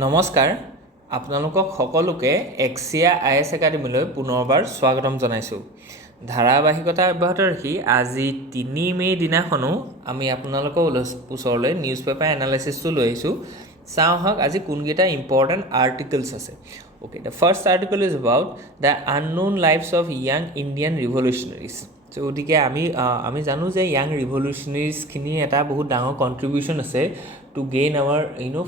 নমস্কাৰ আপোনালোকক সকলোকে AXIA IAS একাডেমীলৈ পুনৰবাৰ স্বাগতম জনাইছোঁ। ধাৰাবাহিকতা অব্যাহত ৰাখি আজি 3 মে দিনাখনো আমি আপোনালোকৰ ওচৰলৈ নিউজ পেপাৰ এনালাইচিছটো লৈ আহিছোঁ। চাওঁ হওক আজি কোনকেইটা ইম্পৰ্টেণ্ট আৰ্টিকলছ আছে। Okay, the first article is about the unknown lives of young Indian revolutionaries. So গতিকে আমি জানো যে ইয়াং ৰিভলিউচনাৰিজখিনি এটা বহুত ডাঙৰ কণ্ট্ৰিবিউশ্যন আছে to gain our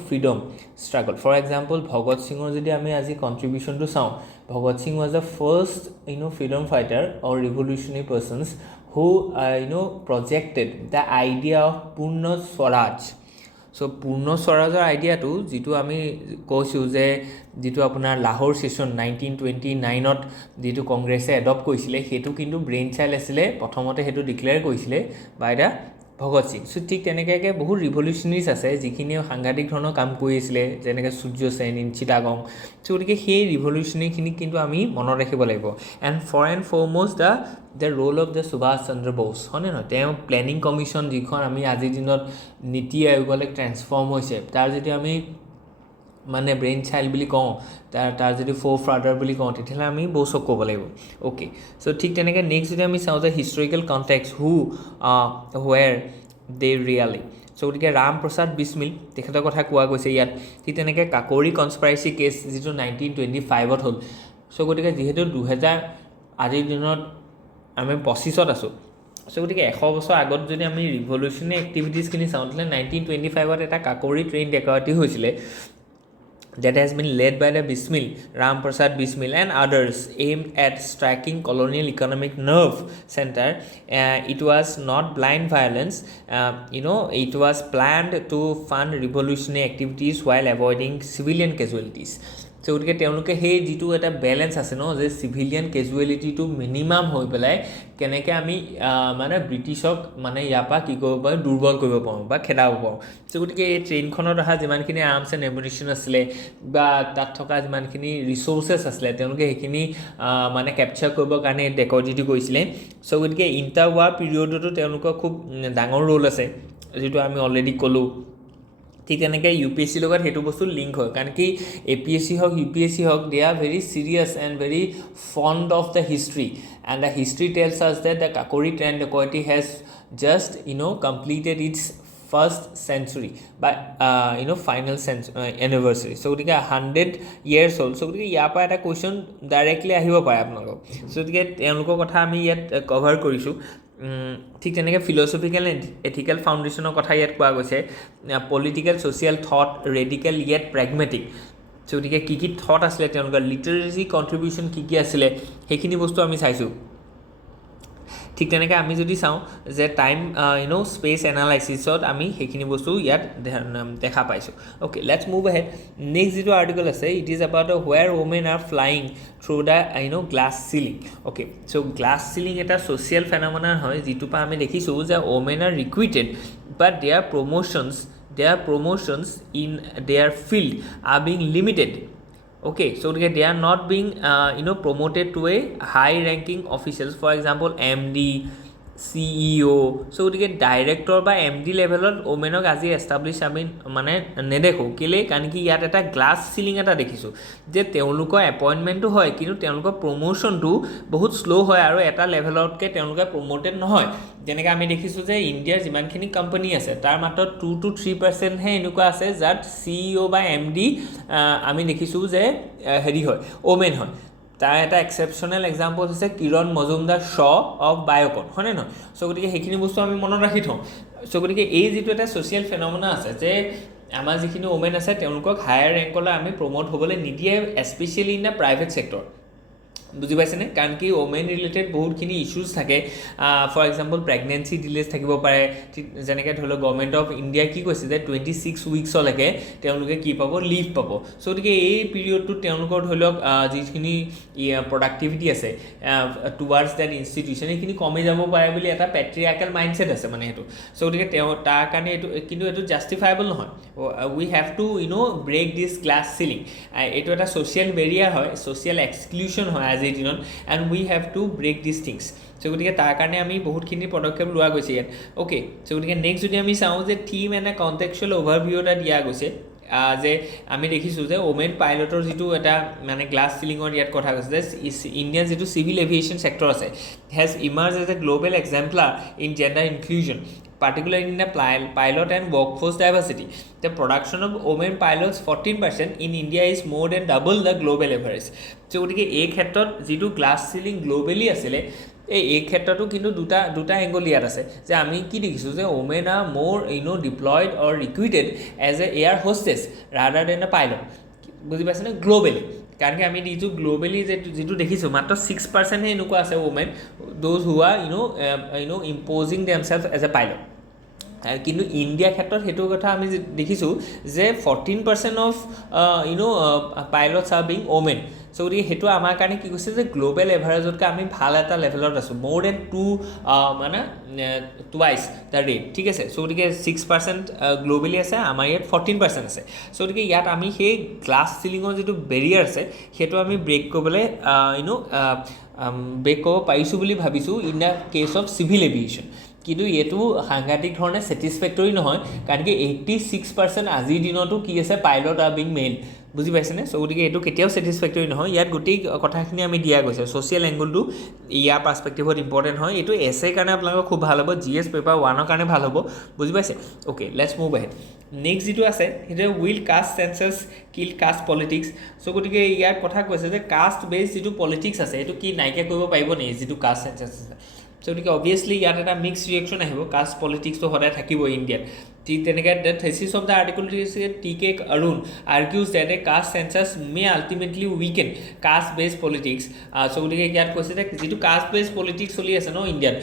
freedom struggle. For example Bhagat সিঙৰ যদি আমি আজি কণ্ট্ৰিবিউশ্যনটো চাওঁ, Bhagat Singh was the first freedom fighter or revolutionary persons who projected the idea of Purna Swaraj. চ' পূৰ্ণ স্বৰাজৰ আইডিয়াটো যিটো আমি কৈছোঁ যে যিটো আপোনাৰ লাহোৰ ছেশ্যন 1929ত যিটো কংগ্ৰেছে এডপ্ট কৰিছিলে সেইটো কিন্তু ব্ৰেইন চাইল্ড আছিলে, প্ৰথমতে সেইটো ডিক্লেয়াৰ কৰিছিলে বাই দ্য ভগত সিং। চ' ঠিক তেনেকৈ বহুত ৰিভলিউচনাৰিজ আছে যিখিনিয়ে সাংঘাতিক ধৰণৰ কাম কৰি আছিলে, যেনেকৈ সূৰ্য সেন ইন চিটাগং। চ' গতিকে সেই ৰিভলিউচনাৰীখিনিক কিন্তু আমি মনত ৰাখিব লাগিব। And foremost the role of the Subhas Chandra Bose, হয়নে নহয়? তেওঁ প্লেনিং কমিশ্যন যিখন আমি আজিৰ দিনত নীতি আয়োগলৈ ট্ৰেন্সফৰ্ম হৈছে, তাৰ যদি আমি মানে ব্ৰেইন চাইল্ড বুলি কওঁ, তাৰ যদি ফ'ৰ ফাদাৰ বুলি কওঁ, তেতিয়াহ'লে আমি বৌচক ক'ব লাগিব। অ'কে, চ' ঠিক তেনেকৈ নেক্সট যদি আমি চাওঁ যে historical context where they really. So' গতিকে ৰাম প্ৰসাদ বিছমিল তেখেতৰ কথা কোৱা গৈছে ইয়াত। ঠিক তেনেকৈ কাকোৰী কনস্পাইৰেচি কেছ যিটো 1925ত হ'ল। চ' গতিকে যিহেতু 2000 আজিৰ দিনত আমি 25ত আছোঁ, চ' গতিকে 100 বছৰ আগত যদি আমি ৰিভলিউচনাৰী এক্টিভিটিছখিনি চাওঁ, তেতিয়াহ'লে 1925ত এটা কাকোৰী ট্ৰেইন ডেকাৰ্টি হৈছিলে that has been led by the Bismil, Ram Prasad Bismil and others aimed at striking colonial economic nerve center. It was not blind violence, it was planned to fund revolutionary activities while avoiding civilian casualties. চ' গতিকে তেওঁলোকে সেই যিটো এটা balance আছে ন, যে civilian কেজুৱেলিটিটো minimum হৈ পেলাই কেনেকৈ আমি মানে ব্ৰিটিছক মানে ইয়াৰ পৰা কি কৰিব পাৰোঁ, দুৰ্বল কৰিব পাৰোঁ বা খেদাব পাৰোঁ। চ' গতিকে এই ট্ৰেইনখনত অহা যিমানখিনি আৰ্মছ এণ্ড এমিউনিশ্যন আছিলে বা তাত থকা যিমানখিনি ৰিচ'ৰ্চেছ আছিলে, তেওঁলোকে সেইখিনি মানে কেপচাৰ কৰিবৰ কাৰণে ডেকৰ্টিটি কৰিছিলে। চ' গতিকে ইণ্টাৰ ৱাৰ পিৰিয়ডতো তেওঁলোকৰ খুব ডাঙৰ ৰোল আছে, যিটো আমি অলৰেডি ক'লোঁ। ঠিক তেনেকৈ UPSC লগত সেইটো বস্তু লিংক হয়, কাৰণ কি APSC হওক UPSC হওক, they are very serious and very fond of the history, and the history tells us that the Kakori train dacoity has just completed its first century বা ফাইনেল এনিভাৰ্চাৰী। চ' গতিকে 100 years হ'ল। চ' গতিকে ইয়াৰ পৰা এটা question directly আহিব পাৰে আপোনালোকক। চ' গতিকে তেওঁলোকৰ কথা আমি ইয়াত কভাৰ কৰিছোঁ। ঠিক তেনেকৈ ফিলচফিকেল এণ্ড এথিকেল ফাউণ্ডেশ্যনৰ কথা ইয়াত কোৱা গৈছে। Political social thought radical yet pragmatic. So' গতিকে কি কি থট আছিলে তেওঁলোকৰ, লিটাৰেৰী কণ্ট্ৰিবিউশ্যন কি কি আছিলে, সেইখিনি বস্তু আমি চাইছোঁ। ঠিক তেনেকৈ আমি যদি চাওঁ যে টাইম স্পেচ এনালাইচিছত আমি সেইখিনি বস্তু ইয়াত দেখা পাইছোঁ। Okay, let's move ahead. Next যিটো আৰ্টিকল আছে, it is about where women are flying through the glass ceiling. Okay, so' glass ceiling এটা ছ'চিয়েল ফেন'মেনন হয়, যিটোৰ পৰা আমি দেখিছোঁ যে women are recruited but their promotions in their field are being limited. Okay, so they are not being promoted to a high ranking officials, for example MD, CEO. চ' গতিকে director বা MD লেভেলত ওমেনক আজি এষ্টাব্লিছ আমি মানে নেদেখোঁ। কেলৈ? কাৰণ কি ইয়াত এটা গ্লাছ চিলিং এটা দেখিছোঁ, যে তেওঁলোকৰ এপইণ্টমেণ্টটো হয় কিন্তু তেওঁলোকৰ প্ৰমোশ্যনটো বহুত শ্ল' হয় আৰু এটা লেভেলতকৈ তেওঁলোকে প্ৰমোটেড নহয়। যেনেকৈ আমি দেখিছোঁ যে ইণ্ডিয়াৰ যিমানখিনি কোম্পানী আছে তাৰ মাত্ৰ 2 to 3%হে এনেকুৱা আছে যাত CEO বা MD আমি দেখিছোঁ যে হেৰি হয়, ওমেন হয়। তাৰ এটা এক্সেপশ্যনেল এক্সাম্পল হৈছে কিৰণ মজুমদাৰ অফ বায়'কন, হয়নে নহয়? চ' গতিকে সেইখিনি বস্তু আমি মনত ৰাখি থওঁ। চ' গতিকে এই যিটো এটা ছ'চিয়েল ফেন'মেনা আছে যে আমাৰ যিখিনি ওমেন আছে তেওঁলোকক হায়াৰ ৰেংকলৈ আমি প্ৰমোট হ'বলৈ নিদিয়ে, এস্পেচিয়েলি ইন দ্য প্ৰাইভেট ছেক্টৰ। বুজি পাইছেনে? কাৰণ কি ওমেন ৰিলেটেড বহুতখিনি ইছ্যুজ থাকে। ফৰ এক্সাম্পল প্ৰেগনেঞ্চি ডিলেজ থাকিব পাৰে। যেনেকৈ ধৰি লওক গভৰ্ণমেণ্ট অফ ইণ্ডিয়াই কি কৈছে যে 26 weeksলৈকে তেওঁলোকে কি পাব, লিভ পাব। চ' গতিকে এই পিৰিয়ডটোত তেওঁলোকৰ ধৰি লওক যিখিনি প্ৰডাক্টিভিটি আছে টুৱাৰ্ডছ ডেট ইনষ্টিটিউশ্যন, সেইখিনি কমি যাব পাৰে বুলি এটা পেট্ৰিয়াৰ্কেল মাইণ্ডছেট আছে মানে সেইটো। চ' গতিকে তাৰ কাৰণে কিন্তু এইটো জাষ্টিফাইবল নহয়। We have to break this glass ceiling. এইটো এটা ছ'চিয়েল বেৰিয়াৰ হয়, ছ'চিয়েল এক্সক্লুশ্যন হয় আজিৰ দিনত, and we have to break this things. So' গতিকে তাৰ কাৰণে আমি বহুতখিনি পদক্ষেপ লোৱা গৈছে ইয়াত। অ'কে, চ' গতিকে নেক্সট যদি আমি চাওঁ যে theme and A contractual overview এটা দিয়া গৈছে যে আমি দেখিছোঁ যে ওমেন পাইলটৰ যিটো এটা মানে গ্লাছ চিলিঙৰ ইয়াত কথা কৈছে যে ইণ্ডিয়াৰ যিটো চিভিল এভিয়েশ্যন চেক্টৰ আছে has emerge as a global exemplar in gender inclusion particularly in the pilot and workforce diversity. The production of women pilots 14% in India is more than double the global average. So গতিকে এই ক্ষেত্ৰত যিটো glass ceiling globally আছিলে এই ক্ষেত্ৰতো কিন্তু দুটা angle ইয়াত আছে যে আমি কি দেখিছোঁ যে women are more deployed or recruited as a air hostess rather than a pilot বুজি পাইছেনে গ্ল'বেলি কাৰণ কি আমি যিটো গ্ল'বেলি যিটো দেখিছোঁ মাত্ৰ 6%হে এনেকুৱা আছে women those who are imposing themselves as a pilot কিন্তু ইণ্ডিয়াৰ ক্ষেত্ৰত সেইটো কথা আমি দেখিছোঁ যে 14% of pilots are being women so' গতিকে সেইটো আমাৰ কাৰণে কি কৈছে যে গ্ল'বেল এভাৰেজতকৈ আমি ভাল এটা লেভেলত আছোঁ মোৰ দেন মানে টুৱাইচ দ্য ৰেট ঠিক আছে চ' গতিকে 6% গ্ল'বেলি আছে আমাৰ ইয়াত 14% আছে চ' গতিকে ইয়াত আমি সেই গ্লাছ চিলিঙৰ যিটো বেৰিয়াৰ আছে সেইটো আমি ব্ৰেক কৰিবলৈ ব্ৰেক কৰিব পাৰিছোঁ বুলি ভাবিছোঁ in the case of civil aviation কিন্তু এইটো সাংঘাতিক ধৰণে ছেটিছফেক্টৰী নহয় কাৰণ কি 86% আজিৰ দিনতো কি আছে পাইলট আৰ বিং মেইল বুজি পাইছেনে চ' গতিকে এইটো কেতিয়াও ছেটিছফেক্টৰী নহয় ইয়াত গোটেই কথাখিনি আমি দিয়া গৈছে ছ'চিয়েল এংগলটো ইয়াৰ পাৰ্চপেক্টিভত ইম্পৰ্টেণ্ট হয় এইটো এছেৰ কাৰণে আপোনালোকৰ খুব ভাল হ'ব GS পেপাৰ 1ৰ কাৰণে ভাল হ'ব বুজি পাইছে okay let's move ahead next যিটো আছে সেইটো will caste census kill caste politics so' গতিকে ইয়াৰ কথা কৈছে যে কাষ্ট বেছ যিটো পলিটিক্স আছে এইটো কি নাইকিয়া কৰিব পাৰিব নেকি যিটো কাষ্ট চেঞ্চাছ আছে চ' গতিকে অভিয়াছলি ইয়াত এটা মিক্স ৰিয়েকশ্যন আহিব কাষ্ট পলিটিক্সটো সদায় থাকিব ইণ্ডিয়াত ঠিক তেনেকৈ the thesis of the article TK Arun argues that a caste census may ultimately weaken caste based politics চ' গতিকে ইয়াত কৈছে যে যিটো কাষ্ট বেছ পলিটিক্স চলি আছে ন ইণ্ডিয়াত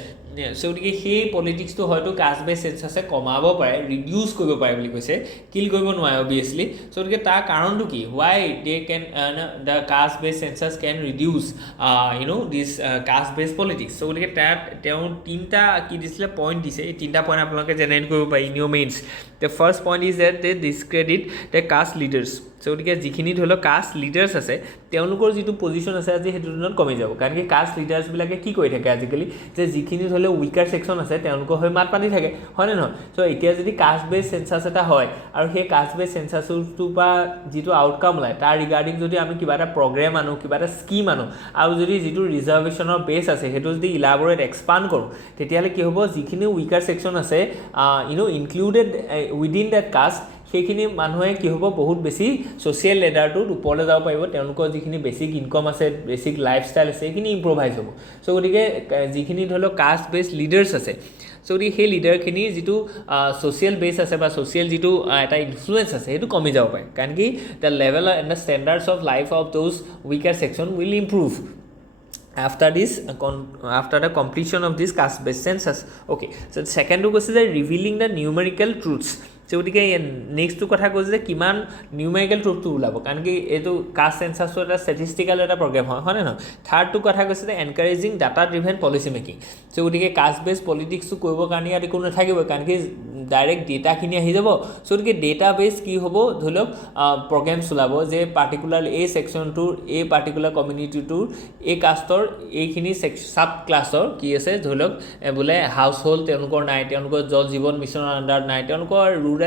চ' গতিকে সেই পলিটিক্সটো হয়তো কাষ্ট বেছ চেঞ্চাছে কমাব পাৰে ৰিডিউচ কৰিব পাৰে বুলি কৈছে কিল কৰিব নোৱাৰে অভিয়াছলি চ' গতিকে তাৰ কাৰণটো কি হোৱাই দে কেন দ্য কাষ্ট বেছ চেঞ্চাছ কেন ৰিডিউচ দিছ কাষ্ট বেছ পলিটিক্স চ' গতিকে তাত তেওঁ 3টা কি দিছিলে পইণ্ট দিছে এই 3টা পইণ্ট আপোনালোকে জেনেৰেট কৰিব পাৰে in your mains the first point is that they discredit the caste leaders so' গতিকে যিখিনি ধৰি লওক কাষ্ট লিডাৰ্ছ আছে তেওঁলোকৰ যিটো পজিশ্যন আছে আজি সেইটো দিনত কমি যাব কাৰণ কি কাষ্ট লিডাৰ্ছবিলাকে কি কৰি থাকে আজিকালি যে যিখিনি ধৰি লওক উইকাৰ ছেকশ্যন আছে তেওঁলোকৰ হৈ মাত পাতি থাকে হয়নে নহয় চ' এতিয়া যদি কাষ্ট বেছ চেঞ্চাছ এটা হয় আৰু সেই কাষ্ট বেছ চেঞ্চাছটোৰ পৰা যিটো আউটকাম ওলায় তাৰ ৰিগাৰ্ডিং যদি আমি কিবা এটা প্ৰগ্ৰেম আনো কিবা এটা স্কিম আনো আৰু যদি যিটো ৰিজাৰ্ভেশ্যনৰ বেছ আছে সেইটো যদি ইলাবৰেট এক্সপাণ্ড কৰোঁ তেতিয়াহ'লে কি হ'ব যিখিনি উইকাৰ ছেকশ্যন আছে ইনক্লুডেড উইদিন ডেট কাষ্ট সেইখিনি মানুহে কি হ'ব বহুত বেছি ছ'চিয়েল লেডাৰটোত ওপৰলৈ যাব পাৰিব তেওঁলোকৰ যিখিনি বেছিক ইনকম আছে বেছিক লাইফষ্টাইল আছে সেইখিনি ইম্প্ৰভাইজ হ'ব চ' গতিকে যিখিনি ধৰি লওক কাষ্ট বেছ লিডাৰ্ছ আছে চ' গতিকে সেই লিডাৰখিনি যিটো ছ'চিয়েল বেছ আছে বা ছ'চিয়েল যিটো এটা ইনফ্লুৱেঞ্চ আছে সেইটো কমি যাব পাৰে কাৰণ কি the level and the standards of life of those weaker section will improve after the completion of this caste based census okay so second to কৈছে যে revealing the numerical truths চ' গতিকে নেক্সটটো কথা কৈছে যে কিমান নিউমেৰিকেল ট্ৰুথটো ওলাব কাৰণ কি এইটো কাষ্ট চেঞ্চাছটো এটা ষ্টেটিষ্টিকেল এটা প্ৰগ্ৰেম হয়নে নহয় থাৰ্ডটো কথা কৈছে যে encouraging data driven policy making so' গতিকে কাষ্ট বেছ পলিটিক্সটো কৰিবৰ কাৰণে ইয়াত একো নাথাকিব কাৰণ কি ডাইৰেক্ট ডেটাখিনি আহি যাব চ' গতিকে ডেটা বেছ কি হ'ব ধৰি লওক প্ৰগ্ৰেমছ ওলাব যে পাৰ্টিকুলাৰ এই ছেকশ্যনটোৰ এই পাৰ্টিকুলাৰ কমিউনিটিটোৰ এই কাষ্টৰ এইখিনি ছাব ক্লাছৰ কি আছে ধৰি লওক বোলে হাউচ হোল্ড তেওঁলোকৰ নাই তেওঁলোকৰ জল জীৱন মিছনৰ আণ্ডাৰত নাই তেওঁলোকৰ ৰুৰেল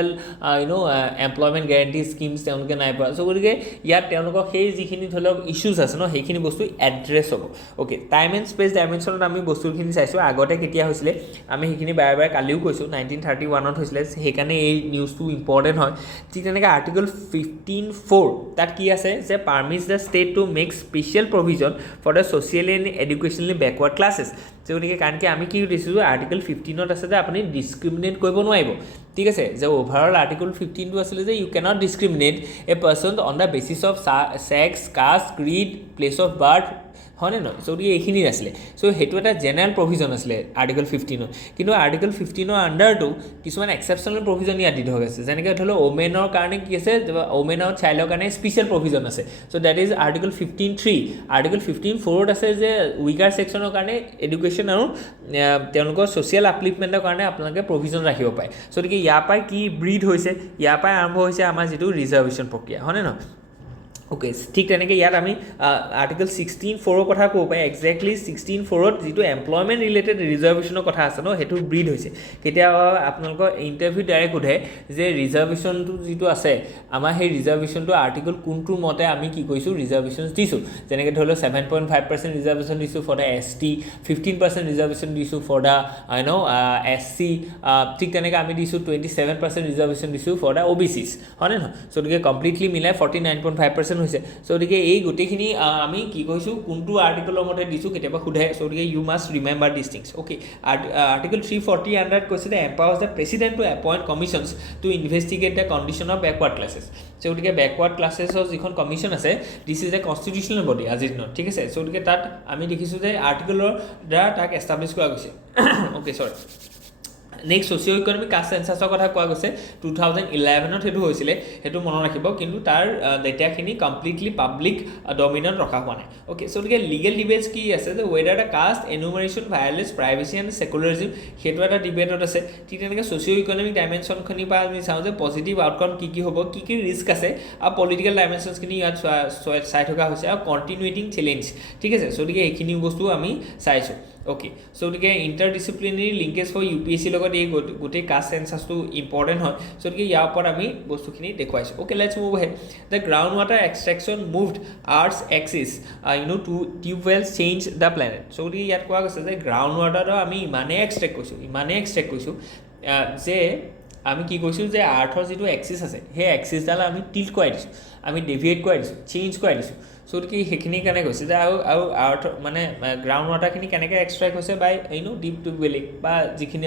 এমপ্লয়মেণ্ট গেৰেণ্টি স্কিমছ তেওঁলোকে নাই পোৱা চ' গতিকে ইয়াত তেওঁলোকৰ সেই যিখিনি ধৰি লওক ইছ্যুজ আছে ন সেইখিনি বস্তু এড্ৰেছ হ'ব অ'কে টাইম এণ্ড স্পেচ ডাইমেনশ্যনত আমি বস্তুখিনি চাইছোঁ আগতে কেতিয়া হৈছিলে আমি সেইখিনি বাৰে বাৰে কালিও কৈছোঁ 1931 হৈছিলে সেইকাৰণে এই নিউজটো ইম্পৰ্টেণ্ট হয় ঠিক তেনেকৈ আৰ্টিকল 15(4) তাত কি আছে যে permits the state to make special provision for the socially and educationally backward classes গতিকে কাৰণ কি আমি কি দিছোঁ আৰ্টিকল 15ত আছে যে আপুনি ডিছক্ৰিমিনেট কৰিব নোৱাৰিব ঠিক আছে যে অভাৰঅল আৰ্টিকল 15টো আছিলে যে you cannot discriminate a person on the basis of sex caste creed place of birth হয়নে নহয় চ' গতিকে এইখিনি আছিলে চ' সেইটো এটা জেনেৰেল প্ৰভিজন আছিলে আৰ্টিকল 15ত কিন্তু আৰ্টিকল 15ৰ আণ্ডাৰটো কিছুমান এক্সেপশ্যনেল প্ৰভিজন ইয়াত দি থকা আছে যেনেকৈ ধৰি লওক ওমেনৰ কাৰণে কি আছে ওমেন আৰু চাইল্ডৰ কাৰণে স্পেচিয়েল প্ৰভিজন আছে চ' ডেট ইজ আৰ্টিকল 15(3) আৰ্টিকল 15(4)ত আছে যে উইকাৰ ছেকশ্যনৰ কাৰণে এডুকেশ্যন আৰু তেওঁলোকৰ ছ'চিয়েল আপলিফমেণ্টৰ কাৰণে আপোনালোকে প্ৰভিজন ৰাখিব পাৰে চ' গতিকে ইয়াৰ পৰাই কি ব্ৰিড হৈছে ইয়াৰ পৰাই আৰম্ভ হৈছে আমাৰ যিটো ৰিজাৰ্ভেশ্যন প্ৰক্ৰিয়া হয়নে নহয় ওকে ঠিক তেনেকৈ ইয়াত আমি আৰ্টিকল 16(4) কথা ক'ব পাৰি একজেক্টলি 16(4)ত যিটো এমপ্লয়মেণ্ট ৰিলেটেড ৰিজাৰ্ভেশ্যনৰ কথা আছে ন সেইটো ব্ৰিড হৈছে কেতিয়াবা আপোনালোকৰ ইণ্টাৰভিউ ডাইৰেক্ট সোধে যে ৰিজাৰ্ভেশ্যনটো যিটো আছে আমাৰ সেই ৰিজাৰ্ভেশ্যনটো আৰ্টিকল কোনটোৰ মতে আমি কি কৰিছোঁ ৰিজাৰ্ভেশ্যন দিছোঁ যেনেকৈ ধৰি লওক 7.5% ৰিজাৰ্ভেশ্যন দিছোঁ ফৰ দ্য ST 15% ৰিজাৰ্ভেশ্যন দিছোঁ ফৰ দ্য SC ঠিক তেনেকৈ আমি দিছোঁ 27% ৰিজাৰ্ভেশ্যন দিছোঁ ফৰ দ্য OBCs হয়নে নহয় চ' গতিকে কমপ্লিটলি মিলাই 49.5% হৈছে চ' গতিকে এই গোটেইখিনি আমি কি কৈছোঁ কোনটো আৰ্টিকলৰ মতে দিছোঁ কেতিয়াবা সোধে চ' গতিকে you must remember this things okay article 340 আণ্ডাৰত কৈছে যে empowers the president to appoint commissions to investigate the condition of backward classes so' গতিকে বেকৱাৰ্ড ক্লাছেছৰ যিখন কমিশ্যন আছে this is a constitutional body আজিৰ দিনত ঠিক আছে চ' গতিকে তাত আমি দেখিছোঁ যে আৰ্টিকলৰ দ্বাৰা তাক এষ্টাব্লিছ কৰা গৈছে অ'কে চৰি নেক্সট ছ'চিঅ' ইকনমিক কাষ্ট চেঞ্চাছৰ কথা কোৱা গৈছে 2011ত সেইটো হৈছিলে সেইটো মনত ৰাখিব কিন্তু তাৰ ডেটাখিনি কমপ্লিটলি পাব্লিক ডমিনত ৰখা হোৱা নাই অ'কে চ' গতিকে লিগেল ডিবেটছ কি আছে যে whether the caste enumeration violates privacy and secularism সেইটো এটা ডিবেটত আছে ঠিক তেনেকৈ ছ'চিঅ' ইকনমিক ডাইমেনশ্যনখিনিৰ পৰা আমি চাওঁ যে পজিটিভ আউটকাম কি হ'ব কি ৰিস্ক আছে আৰু পলিটিকেল ডাইমেনশ্যনছখিনি ইয়াত চাই থকা হৈছে আৰু কণ্টিনিউটিং চেলেঞ্জ ঠিক আছে চ' গতিকে এইখিনি বস্তু আমি চাইছোঁ অ'কে চ' গতিকে ইণ্টাৰডিচিপ্লিনাৰী লিংকেজ ফৰ UPSC লগত এই গোটেই কাষ্ট চেঞ্চাছটো ইম্পৰ্টেণ্ট হয় চ' গতিকে ইয়াৰ ওপৰত আমি বস্তুখিনি দেখুৱাইছোঁ okay let's move ahead the ground water extraction moved earth's axis to tubewells change the planet so' গতিকে ইয়াত কোৱা গৈছে যে গ্ৰাউণ্ড ৱাটাৰটো আমি ইমানেই এক্সট্ৰেক্ট কৰিছোঁ যে আমি কি কৈছোঁ যে আৰ্থৰ যিটো এক্সিছ আছে সেই এক্সিছডাল আমি টিল্ট কৰাই দিছোঁ আমি ডেভিয়েট কৰাই দিছোঁ চেঞ্জ কৰাই দিছোঁ চ' গতিকে সেইখিনি কেনেকৈ হৈছে যে আৰু আৰ্থ মানে গ্ৰাউণ্ড ৱাটাৰখিনি কেনেকৈ এক্সট্ৰেক্ট হৈছে বাই ডিপ টিউবৱেল বা যিখিনি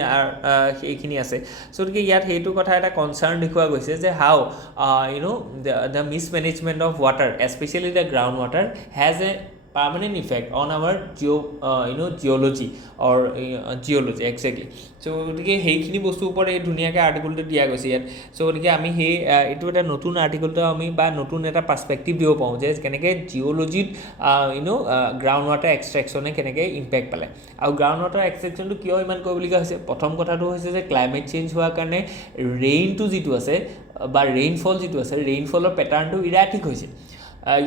সেইখিনি আছে চ' গতিকে ইয়াত সেইটো কথা এটা কনচাৰ্ণ দেখুওৱা গৈছে যে how the mismanagement of water especially the ground water has a permanent effect on our geology or geology exactly so গতিকে সেইখিনি বস্তুৰ ওপৰত এই ধুনীয়াকৈ আৰ্টিকলটো দিয়া গৈছে ইয়াত চ' গতিকে আমি সেই এইটো এটা নতুন আৰ্টিকলটো আমি বা নতুন এটা পাৰ্চপেক্টিভ দিব পাৰোঁ যে কেনেকৈ জিঅ'লজিত গ্ৰাউণ্ড ৱাটাৰ এক্সট্ৰেকশ্যনে কেনেকৈ ইম্পেক্ট পালে আৰু গ্ৰাউণ্ড ৱাটাৰ এক্সট্ৰেকশ্যনটো কিয় ইমান কৰিবলগীয়া হৈছে প্ৰথম কথাটো হৈছে যে ক্লাইমেট চেঞ্জ হোৱাৰ কাৰণে ৰেইনটো যিটো আছে বা ৰেইনফল যিটো আছে ৰেইনফলৰ পেটাৰ্ণটো ইৰাটিক হৈছে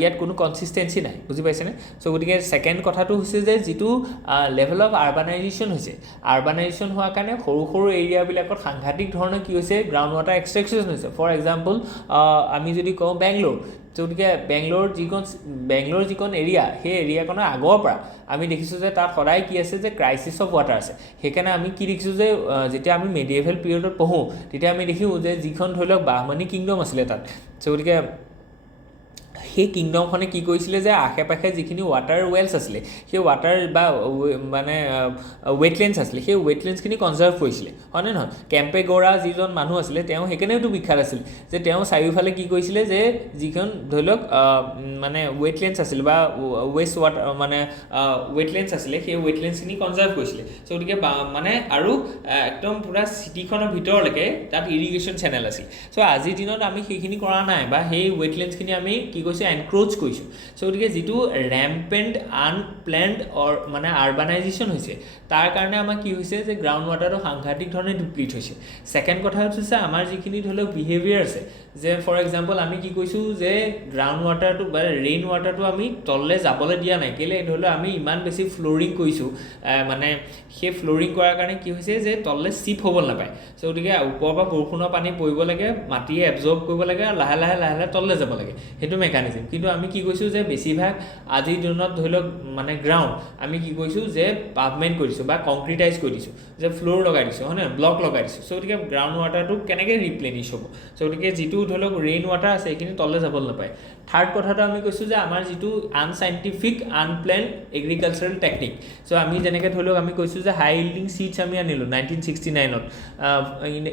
ইয়াত কোনো কনচিষ্টেঞ্চি নাই বুজি পাইছেনে চ' গতিকে ছেকেণ্ড কথাটো হৈছে যে যিটো লেভেল অফ আৰ্বানাইজেশ্যন হৈছে আৰ্বানাইজেশ্যন হোৱাৰ কাৰণে সৰু এৰিয়াবিলাকত সাংঘাতিক ধৰণৰ কি হৈছে গ্ৰাউণ্ড ৱাটাৰ এক্সট্ৰেকশ্যন হৈছে ফৰ এক্সাম্পল আমি যদি কওঁ বেংগলোৰ চ' গতিকে বেংগলোৰ যিখন এৰিয়া সেই এৰিয়াখনৰ আগৰ পৰা আমি দেখিছোঁ যে তাত সদায় কি আছে যে ক্ৰাইচিছ অফ ৱাটাৰ আছে সেইকাৰণে আমি কি দেখিছোঁ যে যেতিয়া আমি মেডিয়েভেল পিৰিয়ডত পঢ়োঁ তেতিয়া আমি দেখিছোঁ যে যিখন ধৰি লওক বাহমানি কিংডম আছিলে তাত চ' গতিকে সেই কিংডমখনে কি কৰিছিলে যে আশে পাশে যিখিনি ৱাটাৰ ৱেলছ আছিলে সেই ৱাটাৰ বা মানে ৱেটলেণ্ডছ আছিলে সেই ৱেটলেণ্ডছখিনি কনজাৰ্ভ কৰিছিলে হয়নে নহয় কেম্পেগৌড়া যিজন মানুহ আছিলে তেওঁ সেইকাৰণেতো বিখ্যাত আছিল যে তেওঁ চাৰিওফালে কি কৰিছিলে যে যিখন ধৰি লওক মানে ৱেটলেণ্ডছ আছিল বা ৱেষ্ট ৱাটাৰ মানে ৱেটলেণ্ডছ আছিলে সেই ৱেটলেণ্ডছখিনি কনজাৰ্ভ কৰিছিলে চ' গতিকে মানে আৰু একদম পূৰা চিটিখনৰ ভিতৰলৈকে তাত ইৰিগেশ্যন চেনেল আছিল চ' আজিৰ দিনত আমি সেইখিনি কৰা নাই বা সেই ৱেটলেণ্ডছখিনি আমি কি কৈছোঁ এনক্ৰোচ কৰিছোঁ চ' গতিকে যিটো ৰেম্পেণ্ট আনপ্লেণ্ড মানে আৰ্বানাইজেশ্যন হৈছে তাৰ কাৰণে আমাৰ কি হৈছে যে গ্ৰাউণ্ড ৱাটাৰটো সাংঘাতিক ধৰণে ডিপ্লিট হৈছে ছেকেণ্ড কথা হৈছে আমাৰ যিখিনি ধৰি লওক বিহেভিয়াৰ আছে যে ফৰ এক্সাম্পল আমি কি কৈছোঁ যে গ্ৰাউণ্ড ৱাটাৰটো বা ৰেইন ৱাটাৰটো আমি তললৈ যাবলৈ দিয়া নাই কেলৈ ধৰি লওক আমি ইমান বেছি ফ্ল'ৰিং কৰিছোঁ মানে সেই ফ্ল'ৰিং কৰাৰ কাৰণে কি হৈছে যে তললৈ চিপ হ'ব নাপায় চ' গতিকে ওপৰৰ পৰা বৰষুণৰ পানী পৰিব লাগে মাটিয়ে এবজৰ্ব কৰিব লাগে আৰু লাহে লাহে তললৈ যাব লাগে সেইটো মেকানিজম কিন্তু আমি কি কৈছোঁ যে বেছিভাগ আজিৰ দিনত ধৰি লওক মানে গ্ৰাউণ্ড আমি কি কৈছোঁ যে পাভমেণ্ট কৰিছোঁ বা কংক্ৰিটাইজ কৰি দিছোঁ যে ফ্ল'ৰ লগাই দিছোঁ হয় নহয় ব্লক লগাই দিছোঁ চ' গতিকে গ্ৰাউণ্ড ৱাটাৰটো কেনেকৈ ৰিপ্লেনিছ হ'ব চ' গতিকে যিটো ধৰি লওক ৰেইন ৱাটাৰ আছে সেইখিনি তললৈ যাবলৈ নাপায় থাৰ্ড কথাটো আমি কৈছোঁ যে আমাৰ যিটো আনচাইণ্টিফিক আনপ্লেণ্ড এগ্ৰিকালচাৰেল টেকনিক চ' আমি যেনেকৈ ধৰি লওক আমি কৈছোঁ যে হাই ইল্ডিং চিডছ আমি আনিলোঁ 1969ত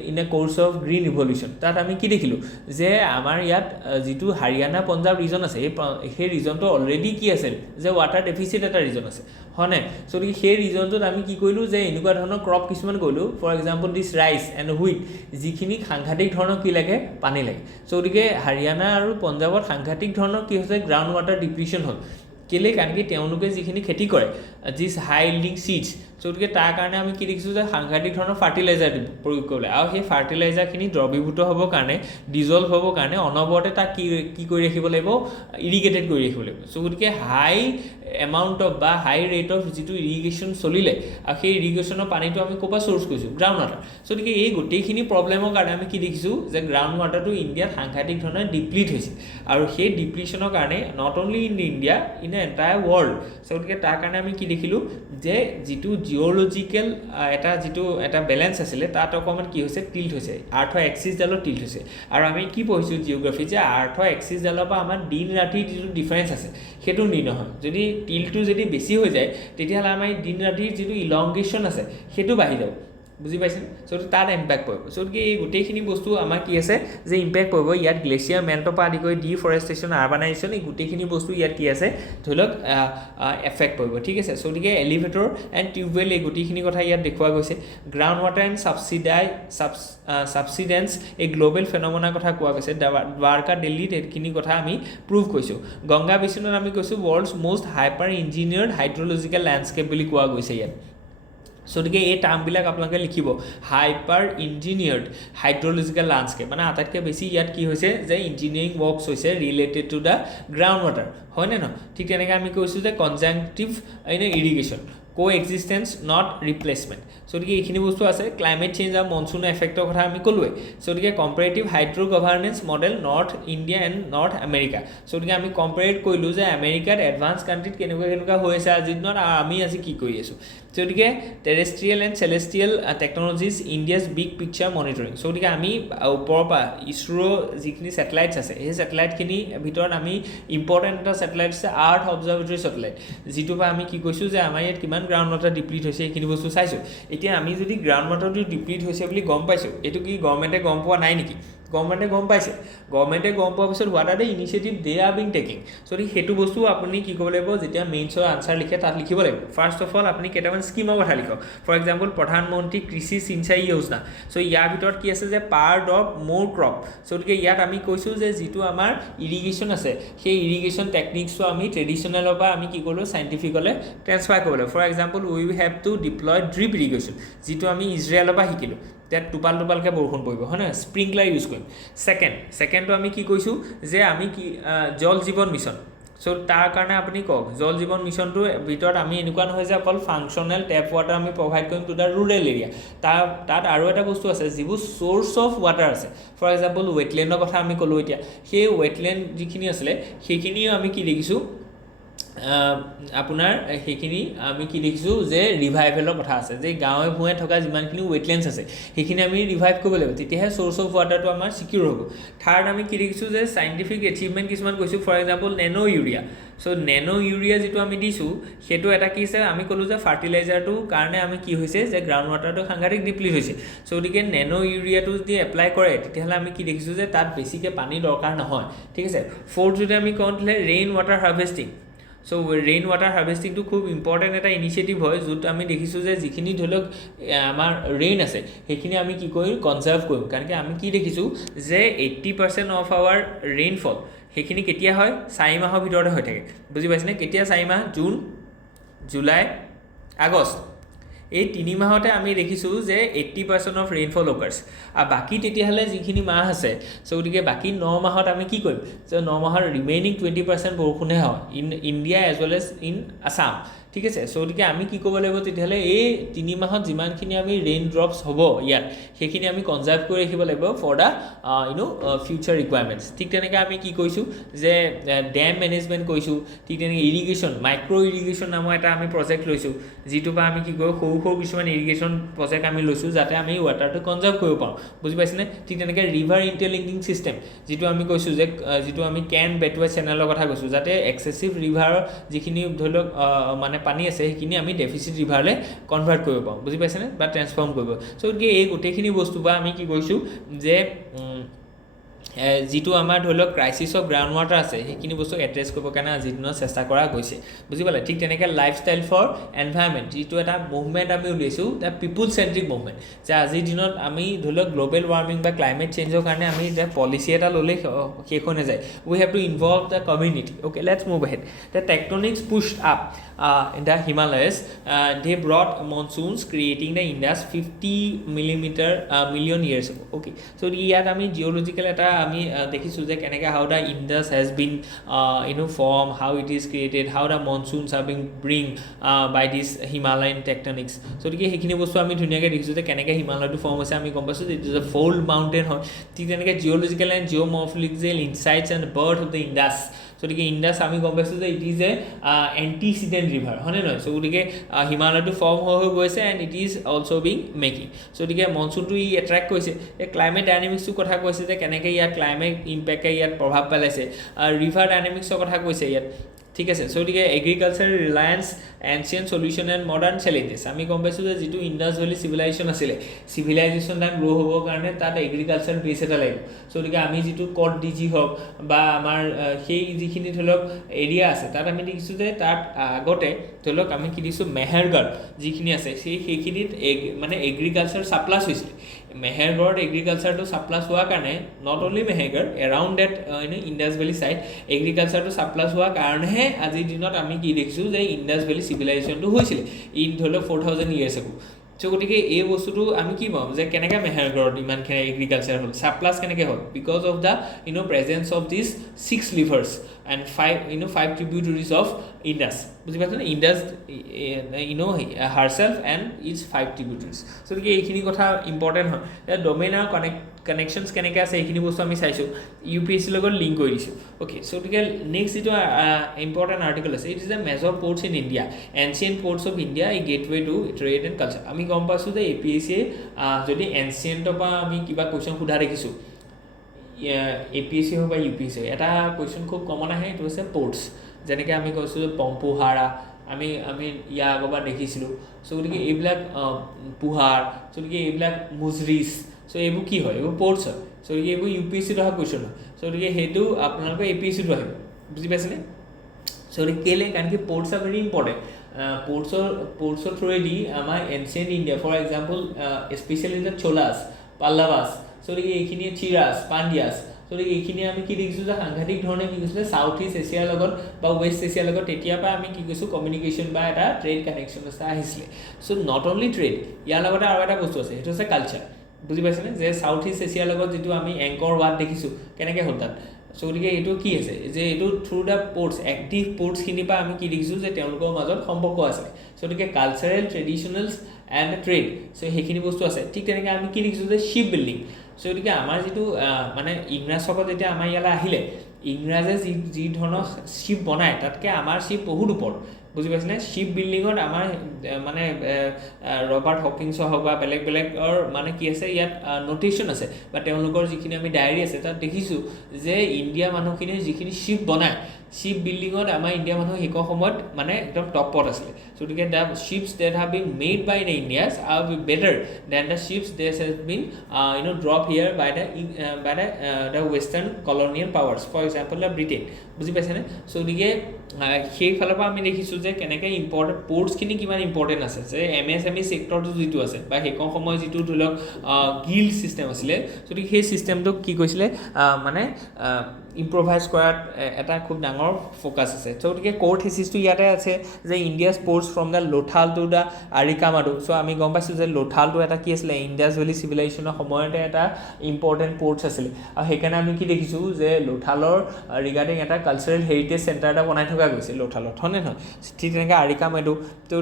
in a course of green revolution তাত আমি কি দেখিলোঁ যে আমাৰ ইয়াত যিটো হাৰিয়ানা পঞ্জাৱ ৰিজন আছে সেই ৰিজনটো অলৰেডি কি আছিল যে ৱাটাৰ ডেফিচিট এটা ৰিজন আছে হয় নাই চ' গতিকে সেই ৰিজনটোত আমি কি কৰিলোঁ যে এনেকুৱা ধৰণৰ ক্ৰপ কিছুমান কৰিলোঁ for example this rice and wheat যিখিনি সাংঘাতিক ধৰণৰ কি লাগে পানী লাগে চ' গতিকে হাৰিয়ানা আৰু পঞ্জাৱত সাংঘাতিক ধৰণৰ কি হৈছে গ্ৰাউণ্ড ৱাটাৰ ডিপ্লিশ্যন হ'ল কেলৈ কাৰণ কি তেওঁলোকে যিখিনি খেতি কৰে যিছ হাই ইল্ডিং চিডছ গতিকে তাৰ কাৰণে আমি কি দেখিছোঁ যে সাংঘাতিক ধৰণৰ ফাৰ্টিলাইজাৰ প্ৰয়োগ কৰিবলৈ, আৰু সেই ফাৰ্টিলাইজাৰখিনি দ্ৰৱীভূত হ'বৰ কাৰণে, ডিজলভ হ'বৰ কাৰণে অনবৰতে তাক কি কৰি ৰাখিব লাগিব, ইৰিগেটেড কৰি ৰাখিব লাগিব। গতিকে হাই এমাউণ্ট অফ বা হাই ৰেট অফ যিটো ইৰিগেশ্যন চলিলে, আৰু সেই ইৰিগেশ্যনৰ পানীটো আমি ক'ৰ পৰা চ'ৰ্চ কৰিছোঁ, গ্ৰাউণ্ড ৱাটাৰ। গতিকে এই গোটেইখিনি প্ৰব্লেমৰ কাৰণে আমি কি দেখিছোঁ যে গ্ৰাউণ্ড ৱাটাৰটো ইণ্ডিয়াত সাংঘাতিক ধৰণে ডিপ্লিট হৈছে, আৰু সেই ডিপ্লিশ্যনৰ কাৰণে not only in India, in a entire world. গতিকে তাৰ কাৰণে আমি কি দেখিলোঁ যে যিটো জিঅ'লজিকেল এটা বেলেঞ্চ আছিলে তাত অকণমান কি হৈছে, টিল্ট হৈছে, আৰ্থৰ এক্সিছডালত টিল্ট হৈছে। আৰু আমি কি পঢ়িছোঁ জিঅ'গ্ৰাফি, যে আৰ্থৰ এক্সিছডালৰ পৰা আমাৰ দিন ৰাতিৰ যিটো ডিফাৰেঞ্চ আছে সেইটো নহয়। যদি টিল্টটো যদি বেছি হৈ যায় তেতিয়াহ'লে আমাৰ দিন ৰাতিৰ যিটো ইলংগেশ্যন আছে সেইটো বাঢ়ি যাব, বুজি পাইছে। তাত ইম্পেক্ট পৰিব। গতিকে এই গোটেইখিনি বস্তু আমাৰ কি আছে যে ইম্পেক্ট পৰিব। ইয়াত গ্লেছিয়াৰ মেল্টৰ পৰা আদি কৰি ডিফৰেষ্টেশ্যন, আৰ্বানাইজেশ্যন, এই গোটেইখিনি বস্তু ইয়াত কি আছে ধৰি লওক এফেক্ট পৰিব, ঠিক আছে। গতিকে এলিভেটৰ এণ্ড টিউবৱেল এই গোটেইখিনি কথা ইয়াত দেখুওৱা গৈছে। গ্ৰাউণ্ড ৱাটাৰ এণ্ড ছাবচিডেন্স এই গ্ল'বেল ফেন'মেনাৰ কথা কোৱা গৈছে। দ্বাৰকা দিল্লীত এইখিনি কথা আমি প্ৰুভ কৰিছোঁ। গংগা বেচিনত আমি কৈছোঁ ৱৰ্ল্ডছ মষ্ট হাইপাৰ ইঞ্জিনিয়াৰ্ড হাইড্ৰলজিকেল লেণ্ডস্কেপ বুলি কোৱা গৈছে ইয়াত। গতিকে এই টাৰ্মবিলাক আপোনালোকে লিখিব, হাইপাৰ ইঞ্জিনিয়াৰ্ড হাইড্ৰলজিকেল লেণ্ডস্কেপ, মানে আটাইতকৈ বেছি ইয়াত কি হৈছে যে ইঞ্জিনিয়াৰিং ৱৰ্কছ হৈছে related to the ground water, হয়নে নহয়। ঠিক তেনেকৈ আমি কৈছোঁ যে conjunctive irrigation, co-existence not replacement। গতিকে এইখিনি বস্তু আছে। ক্লাইমেট চেঞ্জ আৰু মনচুনৰ এফেক্টৰ কথা আমি ক'লোৱে। গতিকে comparative hydro' governance model north India and north America. গতিকে আমি কম্পেৰেট কৰিলোঁ যে আমেৰিকাত এডভান্স কাণ্ট্ৰিত কেনেকুৱা হৈ আছে আজিৰ দিনত, আৰু আমি আজি কি কৰি আছোঁ। গতিকে terrestrial and celestial technologies India's big picture monitoring. গতিকে আমি ওপৰৰ পৰা ইছৰ' যিখিনি ছেটেলাইটছ আছে সেই ছেটেলাইটখিনিৰ ভিতৰত আমি ইম্পৰ্টেণ্ট এটা ছেটেলাইট আছে আৰ্থ অবজাৰ্ভেটৰী ছেটেলাইট, যিটোৰ পৰা আমি কি কৈছোঁ যে আমাৰ ইয়াত কিমান গ্ৰাউণ্ড ৱাটাৰ ডিপ্লিট হৈছে সেইখিনি বস্তু চাইছোঁ। এতিয়া আমি যদি গ্ৰাউণ্ড ৱাটাৰটো ডিপ্লিট হৈছে বুলি গম পাইছোঁ, এইটো কি গভৰ্ণমেণ্টে গম পোৱা নাই নেকি? গভৰ্ণমেণ্টে গম পাইছে। গভৰ্ণমেণ্টে গম পোৱাৰ পিছত what are the initiative they are being taking. যদি সেইটো বস্তু আপুনি কি ক'ব লাগিব, যেতিয়া মেইনছৰ আনচাৰ লিখে তাত লিখিব লাগিব। ফাৰ্ষ্ট অফ অল আপুনি কেইটামান স্কিমৰ কথা লিখক। ফৰ এক্সাম্পল প্ৰধানমন্ত্ৰী কৃষি সিঞ্চাই যোজনা। ইয়াৰ ভিতৰত কি আছে যে পাৰ ড্ৰপ মোৰ ক্ৰপ। গতিকে ইয়াত আমি কৈছোঁ যে যিটো আমাৰ ইৰিগেশ্যন আছে সেই ইৰিগেশ্যন টেকনিক্সটো আমি ট্ৰেডিশ্যনেলৰ পৰা আমি কি কৰিলোঁ, চাইণ্টিফিকলৈ ট্ৰেন্সফাৰ কৰিব লাগিব। For example we have to deploy drip irrigation, যিটো আমি ইজৰাইলৰ পৰা শিকিলোঁ। তাত টোপালকৈ বৰষুণ পৰিব, হয় নহয়, স্প্ৰিংকলাৰ ইউজ কৰিম। ছেকেণ্ডটো আমি কি কৈছোঁ যে আমি কি জল জীৱন মিছন। তাৰ কাৰণে আপুনি কওক, জল জীৱন মিছনটোৰ ভিতৰত আমি এনেকুৱা নহয় যে অকল ফাংচনেল টেপ ৱাটাৰ আমি প্ৰভাইড কৰিম টু দ্য ৰুৰেল এৰিয়া। তাত আৰু এটা বস্তু আছে যিবোৰ চ'ৰ্চ অফ ৱাটাৰ আছে। ফৰ এক্সাম্পল ৱেটলেণ্ডৰ কথা আমি ক'লোঁ। এতিয়া সেই ৱেটলেণ্ড যিখিনি আছিলে সেইখিনিও আমি কি দেখিছোঁ, আপোনাৰ সেইখিনি আমি কি দেখিছোঁ যে ৰিভাইভেলৰ কথা আছে, যে গাঁৱে ভূঞে থকা যিমানখিনি ৱেটলেণ্ডছ আছে সেইখিনি আমি ৰিভাইভ কৰিব লাগিব, তেতিয়াহে চ'ৰ্চ অফ ৱাটাৰটো আমাৰ চিকিউৰ হ'ব। থাৰ্ড আমি কি দেখিছোঁ যে চাইণ্টিফিক এচিভমেণ্ট কিছুমান কৈছোঁ। For example nano urea. Nano urea যিটো আমি দিছোঁ সেইটো এটা কি আছে, আমি ক'লোঁ যে ফাৰ্টিলাইজাৰটোৰ কাৰণে আমি কি হৈছে যে গ্ৰাউণ্ড ৱাটাৰটো সাংঘাতিক ডিপ্লিট হৈছে। গতিকে নেনো ইউৰিয়াটো যদি এপ্লাই কৰে তেতিয়াহ'লে আমি কি দেখিছোঁ যে তাত বেছিকৈ পানী দৰকাৰ নহয়, ঠিক আছে। ফ'ৰ্থ যদি আমি কওঁ তেতিয়াহ'লে rain water harvesting. Rain water হাৰ্ভেষ্টিংটো খুব ইম্পৰ্টেণ্ট এটা ইনিচিয়েটিভ হয়, য'ত আমি দেখিছোঁ যে যিখিনি ধৰি লওক আমাৰ ৰেইন আছে সেইখিনি আমি কি কৰিম, কনজাৰ্ভ কৰিম। কাৰণ কি আমি কি দেখিছোঁ যে 80% অফ আৱাৰ ৰেইনফল সেইখিনি কেতিয়া হয়, 4 মাহৰ ভিতৰতে হৈ থাকে, বুজি পাইছেনে। কেতিয়া 4 মাহ, জুন, জুলাই, আগষ্ট, এই 3 মাহতে আমি দেখিছোঁ যে 80% অফ ৰেইনফল অকাৰ্ছ। আৰু বাকী তেতিয়াহ'লে যিখিনি মাহ আছে, গতিকে বাকী 9 মাহত আমি কি কৰিম, যে 9 মাহৰ ৰিমেইনিং 20% বৰষুণহে হয় in India as well as in Assam, ঠিক আছে। গতিকে আমি কি কৰিব লাগিব তেতিয়াহ'লে এই 3 মাহত যিমানখিনি আমি ৰেইন ড্ৰপছ হ'ব ইয়াত সেইখিনি আমি কনজাৰ্ভ কৰি ৰাখিব লাগিব ফৰ দ্য ফিউচাৰ ৰিকুৱাৰমেণ্টছ। ঠিক তেনেকৈ আমি কি কৰিছোঁ যে ডেম মেনেজমেণ্ট কৰিছোঁ। ঠিক তেনেকৈ ইৰিগেশ্যন, মাইক্ৰ' ইৰিগেশ্যন নামৰ এটা আমি প্ৰজেক্ট লৈছোঁ, যিটোৰ পৰা আমি কি কৰোঁ সৰু কিছুমান ইৰিগেশ্যন প্ৰজেক্ট আমি লৈছোঁ যাতে আমি ৱাটাৰটো কনজাৰ্ভ কৰিব পাৰোঁ, বুজি পাইছেনে। ঠিক তেনেকৈ ৰিভাৰ ইণ্টাৰলিংকিং ছিষ্টেম, যিটো আমি কৈছোঁ যে যিটো আমি কেন বেটৱে চেনেলৰ কথা কৈছোঁ, যাতে এক্সেছিভ ৰিভাৰৰ যিখিনি ধৰি লওক মানে পানী আছে সেইখিনি আমি ডেফিচিট ৰিভাৰলৈ কনভাৰ্ট কৰিব পাৰোঁ, বুজি পাইছেনে, বা ট্ৰেন্সফৰ্ম কৰিব। গতিকে এই গোটেইখিনি বস্তু বা আমি কি কৰিছোঁ যে যিটো আমাৰ ধৰি লওক ক্ৰাইচিছ অফ গ্ৰাউণ্ড ৱাটাৰ আছে সেইখিনি বস্তু এড্ৰেছ কৰিবৰ কাৰণে আজিৰ দিনত চেষ্টা কৰা গৈছে বুজি পালে ঠিক তেনেকৈ লাইফষ্টাইল ফৰ এনভাইৰমেণ্ট যিটো এটা মুভমেণ্ট আমি উলিয়াইছোঁ দ্য পিপুল চেণ্ট্ৰিক মুভমেণ্ট যে আজিৰ দিনত আমি ধৰি লওক গ্ল'বেল ৱাৰ্মিং বা ক্লাইমেট চেঞ্জৰ কাৰণে আমি এতিয়া পলিচি এটা ল'লেই শেষ হৈ নাযায় we have to involve the community okay let's move ahead the tectonics pushed up in the Himalayas they brought monsoons creating the Indus 50 million years ago okay so ইয়াত আমি geological এটা আমি দেখিছোঁ যে কেনেকৈ how the Indus has been formed how it is created how the monsoons are being bring by this Himalayan tectonics so সেইখিনি বস্তু আমি ধুনীয়াকৈ দেখিছোঁ যে কেনেকৈ হিমালয়টো ফৰ্ম হৈছে আমি গম পাইছোঁ যে it is a fold mountain হয় ঠিক তেনেকৈ geological and geomorphological insights and birth of the Indus গতিকে ইণ্ডাছ আমি গম পাইছোঁ যে it is a antecedent river হয়নে নহয় চ' গতিকে হিমালয়টো ফৰ্ম হৈ গৈছে and it is also' being making so' গতিকে মনচুনটো ই এট্ৰেক্ট কৰিছে এই ক্লাইমেট ডাইনেমিক্সটোৰ কথা কৈছে যে কেনেকৈ ইয়াত ক্লাইমেট ইম্পেক্টে ইয়াত প্ৰভাৱ পেলাইছে ৰিভাৰ ডাইনেমিক্সৰ কথা কৈছে ইয়াত ঠিক আছে চ' গতিকে agriculture Reliance ancient solution and modern challenges আমি গম পাইছোঁ যে যিটো ইণ্ডাছ ভেলী চিভিলাইজেশ্যন আছিলে চিভিলাইজেশ্যন টাইম গ্ৰ' হ'বৰ কাৰণে তাত এগ্ৰিকালচাৰ বেছ এটা লাগিব চ' গতিকে আমি যিটো কট ডি জি হওক বা আমাৰ সেই যিখিনি ধৰি লওক এৰিয়া আছে তাত আমি দেখিছোঁ যে তাত আগতে ধৰি লওক আমি কি দিছোঁ মেহেৰগড় যিখিনি আছে সেইখিনিত মানে এগ্ৰিকালচাৰ ছাপ্লাছ হৈছিলে মেহেৰগড়ত এগ্ৰিকালচাৰটো ছাপ্লাছ হোৱাৰ কাৰণে not only Mehrgarh around that Indus valley side এগ্ৰিকালচাৰটো ছাপ্লাছ হোৱাৰ কাৰণেহে আজিৰ দিনত আমি কি দেখিছোঁ যে ইণ্ডাছ ভেলী চিভিলাইজেশ্যনটো হৈছিলে ধৰি লওক 4000 years ago চ' গতিকে এই বস্তুটো আমি কি পাম যে কেনেকৈ মেহেৰগড়ত ইমানখিনি এগ্ৰিকালচাৰ হ'ল ছাপ্লাছ কেনেকৈ হ'ল because of the presence of this 6 rivers and 5 tributaries of Indus বুজি পাইছেনে ইণ্ডাছ হাৰছেল্ফ এণ্ড ইটছ 5 tributaries চ' গতিকে এইখিনি কথা ইম্পৰ্টেণ্ট হয় ডমেইন আৰু কানেকশ্যনছ কেনেকৈ আছে এইখিনি বস্তু আমি চাইছোঁ UPSC লগত লিংক কৰি দিছোঁ অ'কে চ' গতিকে নেক্সট যিটো ইম্পৰ্টেণ্ট আৰ্টিকল আছে it is the major ports in India ancient ports of India এই gateway to trade and culture আমি গম পাইছোঁ যে APSC যদি এনচিয়েণ্টৰ পৰা আমি কিবা কুৱেশ্যন সোধা দেখিছোঁ APSC হওক বা UPSC এটা কুৱেশ্যন খুব কমন আহে এইটো হৈছে পৰ্টছ যেনেকৈ আমি কৈছোঁ যে পম্পোহাৰা আমি ইয়াৰ আগৰবাৰ দেখিছিলোঁ চ' গতিকে এইবিলাক পোহাৰ চ' গতিকে এইবিলাক মুজৰিছ চ' এইবোৰ কি হয় এইবোৰ পৰ্টছ হয় চ' গতিকে এইবোৰ UPSCত অহা কুৱেশ্যন হয় চ' গতিকে সেইটো আপোনালোকৰ APSCতো আহিব বুজি পাইছেনে চ' গতিকে কেলৈ কাৰণ কি পৰ্টছ আৰ ভেৰি ইম্পৰ্টেণ্ট পৰ্টছৰ থ্ৰুৱেদি আমাৰ ancient India for example especially the Cholas Pallavas so' গতিকে এইখিনি চিৰাছ পাণ্ডিয়াছ চ' গতিকে এইখিনি আমি কি দেখিছোঁ যে সাংঘাতিক ধৰণে কি কৈছিলে ছাউথ ইষ্ট এছিয়াৰ লগত বা ৱেষ্ট এছিয়াৰ লগত তেতিয়াৰ পৰা আমি কি কৈছোঁ কমিউনিকেশ্যন বা এটা ট্ৰেড কানেকশ্যন এটা আহিছিলে চ' নট অনলি ট্ৰেড ইয়াৰ লগতে আৰু এটা বস্তু আছে সেইটো হৈছে কালচাৰ বুজি পাইছেনে যে ছাউথ ইষ্ট এছিয়াৰ লগত যিটো আমি এংকৰ ৱাৰ্ড দেখিছোঁ কেনেকৈ হ'ল তাত চ' গতিকে এইটো কি আছে যে এইটো থ্ৰু দ্য পৰ্টছ এক্টিভ পৰ্টছখিনিৰ পৰা আমি কি দেখিছোঁ যে তেওঁলোকৰ মাজত সম্পৰ্ক আছে চ' গতিকে কালচাৰেল ট্ৰেডিশ্যনেলছ এণ্ড ট্ৰেড চ' সেইখিনি বস্তু আছে ঠিক তেনেকৈ আমি কি দেখিছোঁ যে শ্বিপ বিল্ডিং চ' গতিকে আমাৰ যিটো মানে ইংৰাজসকল যেতিয়া আমাৰ ইয়ালৈ আহিলে ইংৰাজে যি ধৰণৰ শ্বিপ বনায় তাতকৈ আমাৰ শ্বিপ বহুত ওপৰত বুজি পাইছেনে শ্বিপ বিল্ডিঙত আমাৰ মানে ৰবাৰ্ট হকিংছৰ হওক বা বেলেগৰ মানে কি আছে ইয়াত ন'টেশ্যন আছে বা তেওঁলোকৰ যিখিনি আমি ডায়েৰী আছে তাত দেখিছোঁ যে ইণ্ডিয়া মানুহখিনিয়ে যিখিনি শ্বিপ বনায় শ্বিপ বিল্ডিঙত আমাৰ ইণ্ডিয়া মানুহ সেইখন সময়ত মানে একদম টপত আছিলে চ' গতিকে the ships that have been made by the Indians are better than the ships that has been drop here by the western colonial powers for example the Britain বুজি পাইছেনে চ' গতিকে সেইফালৰ পৰা আমি দেখিছোঁ যে কেনেকৈ ইম্পৰ্টেণ্ট পৰ্টছখিনি কিমান ইম্পৰ্টেণ্ট আছে যে MSME ছেক্টৰটো যিটো আছে বা সেইখন সময়ত যিটো ধৰি লওক গিল্ড ছিষ্টেম আছিলে গতিকে সেই ছিষ্টেমটোক কি কৈছিলে মানে ইম্প্ৰভাইজ কৰাত এটা খুব ডাঙৰ ফ'কাছ আছে চ' গতিকে ক'ৰ থিচিছটো ইয়াতে আছে যে India's ports from the Lothal to the Arikamedu so' আমি গম পাইছোঁ যে লোথালটো এটা কি আছিলে ইণ্ডাছ ভেলী চিভিলাইজেশ্যনৰ সময়তে এটা ইম্পৰ্টেণ্ট পৰ্টছ আছিলে আৰু সেইকাৰণে আমি কি দেখিছোঁ যে লোথালৰ ৰিগাৰ্ডিং এটা কালচাৰেল হেৰিটেজ চেণ্টাৰ এটা বনাই থকা গৈছে লোথালত হয়নে নহয় ঠিক তেনেকৈ আৰিকামাডু ত'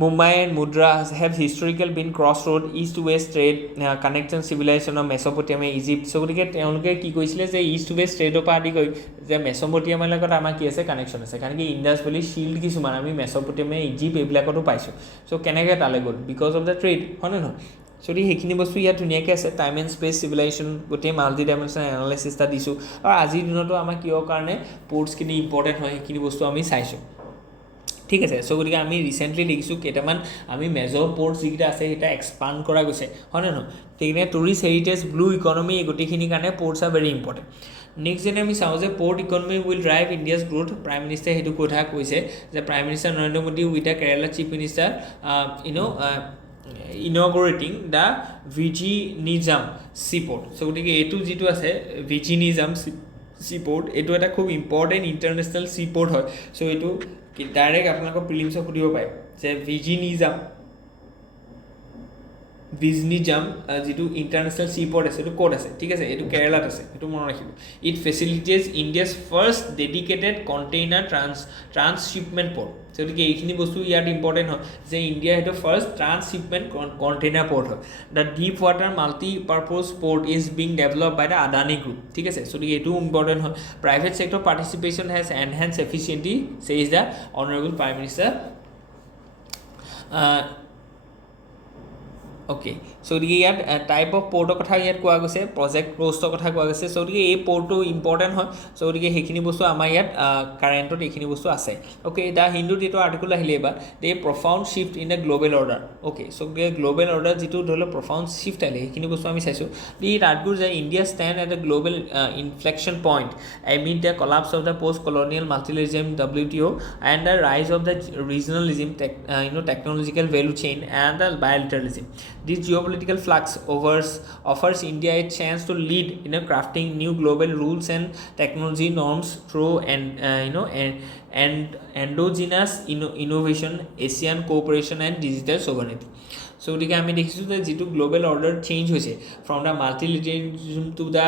Mumbai and Madras have historically been crossroad east to west trade connection civilization of Mesopotamia Egypt so গতিকে তেওঁলোকে কি কৈছিলে যে ইষ্ট ৱেষ্ট ট্ৰেডৰ পৰা আদি কৰি যে মেছ'পটেমিয়াৰ লগত আমাৰ কি আছে কানেকশ্যন আছে কাৰণ কি ইণ্ডাছ ভেলী শিল্ড কিছুমান আমি মেছ'পটেমিয়া ইজিপ্ট এইবিলাকতো পাইছোঁ চ' কেনেকৈ তালৈ গ'ল বিকজ অফ দ্য ট্ৰেড হয়নে নহয় যদি সেইখিনি বস্তু ইয়াত ধুনীয়াকৈ আছে টাইম এণ্ড স্পেচ চিভিলাইজেশ্যন গোটেই মাল্টি ডাইমেনশ্যনেল এনালাইচিছ এটা দিছোঁ আৰু আজিৰ দিনতো আমাৰ কিহৰ কাৰণে পৰ্টছখিনি ইম্পৰ্টেণ্ট হয় সেইখিনি বস্তু আমি চাইছোঁ ঠিক আছে সো গতিকে আমি ৰিচেণ্টলি দেখিছোঁ কেইটামান আমি মেজৰ পৰ্ট যিকেইটা আছে সেইটা এক্সপাণ্ড কৰা গৈছে হয়নে নহয় সেইকাৰণে টুৰিষ্ট হেৰিটেজ ব্লু ইকনমি এই গোটেইখিনিৰ কাৰণে ports are very important next যেনে আমি চাওঁ যে port economy will drive India's growth prime মিনিষ্টাৰে সেইটো কথা কৈছে যে prime minister Narendra Modi with the Kerala chief minister inaugurating the Vijayanagar seaport. So গতিকে এইটো যিটো আছে Vijayanagar seaport এইটো এটা খুব ইম্পৰ্টেণ্ট ইণ্টাৰনেশ্যনেল seaport হয় সো এইটো ডাইৰেক্ট আপোনালোকৰ প্ৰিলিমছত সুধিব পাৰে যে Vijayanagar যিটো ইণ্টাৰনেশ্যনেল seaport আছে এইটো ক'ত আছে ঠিক আছে এইটো কেৰালাত আছে এইটো মনত ৰাখিব it facilitates India's first dedicated container transshipment port গতিকে এইখিনি বস্তু ইয়াত ইম্পৰ্টেণ্ট হয় যে ইণ্ডিয়া সেইটো ফাৰ্ষ্ট ট্ৰান্সশ্বিপমেণ্ট কণ্টেইনাৰ পৰ্ট হয় the deep water multi purpose port is being develop by the Adani group ঠিক আছে গতিকে এইটো ইম্পৰ্টেণ্ট হয় private sector participation has enhance efficiency says the honourable prime minister okay so গতিকে ইয়াত type of পৰ্টৰ কথা ইয়াত কোৱা গৈছে প্ৰজেক্ট পষ্টৰ কথা কোৱা গৈছে সো গতিকে এই পৰ্টটো ইম্পৰ্টেণ্ট হয় সো গতিকে সেইখিনি বস্তু আমাৰ ইয়াত কাৰেণ্টত এইখিনি বস্তু আছে অ'কে দ্য হিন্দুত এইটো আৰ্টিকল আহিলে এবাৰ the profound shift in the global order okay so গতিকে গ্ল'বেল অৰ্ডাৰ যিটো ধৰি লওক প্ৰফাউণ্ড শ্বিফ্ট আহিলে সেইখিনি বস্তু আমি চাইছোঁ ইট আৰ্গুজ যে India stand at the global inflection point amid the collapse of the post colonial multilateralism WTO and the rise of the regionalism technological value chain and the bilateralism. This geopolitical flux offers India a chance to lead in crafting new global rules and technology norms through endogenous innovation, Asian cooperation and digital sovereignty. So গতিকে আমি দেখিছোঁ যে যিটো global order change হৈছে from the মাল্টিলেটাৰিজম to the